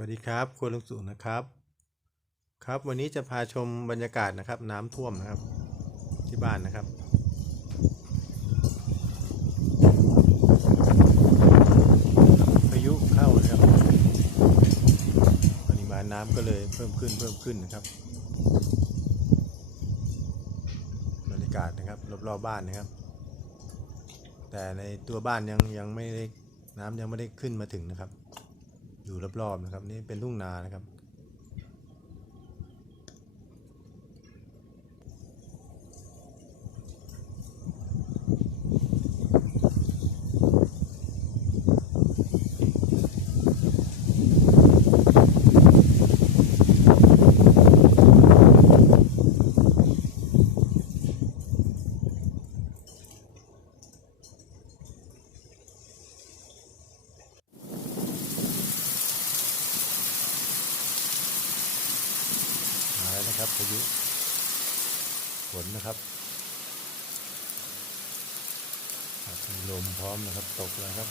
วัสดีครับครัวลุงสุนะครับ ครับวันนี้จะพาชมบรรยากาศนะครับ น้ำท่วมนะครับ ที่บ้านนะครับพายุเข้านะครับปริมาณน้ำก็เลยเพิ่มขึ้นเพิ่มขึ้นนะครับบรรยากาศนะครับรอบๆบ้านนะครับ แต่ในตัวบ้านยังยังไม่ได้น้ำยังไม่ได้ขึ้นมาถึงนะครับ อยู่รอบๆนะครับ นี่เป็นทุ่งนานะครับ นะครับพายุฝนนะครับครับมีลมพร้อมนะครับ ตกแล้วครับ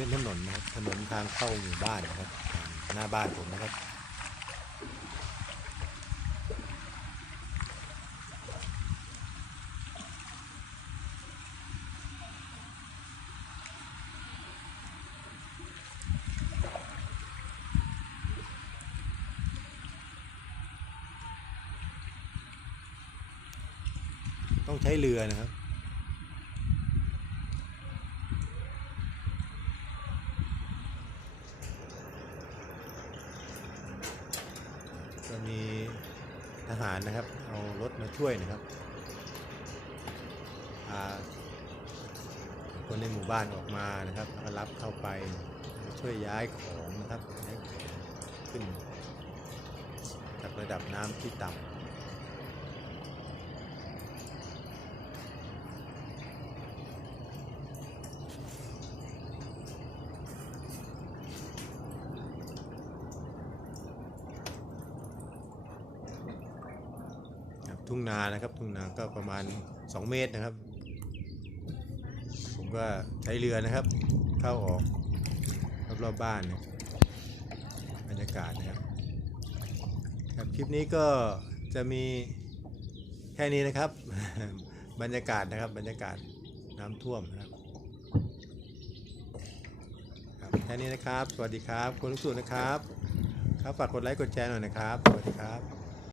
เป็นถนนนะครับถนนทางเข้าหมู่บ้านนะครับหน้าบ้านผมนะครับต้องใช้เรือนะครับ จะมี ทหารนะครับ เอารถมาช่วยนะครับคนในหมู่บ้านออกมานะครับแล้วก็รับเข้าไปช่วยย้ายของนะครับย้ายของขึ้นจากระดับน้ำที่ต่ำ ทุ่งนานะครับ ทุ่งนาก็ประมาณ 2 เมตรนะครับ ผมก็ใช้เรือนะครับ เข้าออกรอบๆบ้านนะบรรยากาศนะครับครับ คลิปนี้ก็จะมีแค่นี้นะครับ บรรยากาศนะครับ บรรยากาศน้ำท่วมนะครับครับแค่นี้นะครับ สวัสดีครับคุณลูกสุนะครับ ครับฝากกดไลค์กดแชร์หน่อยนะครับ สวัสดีครับ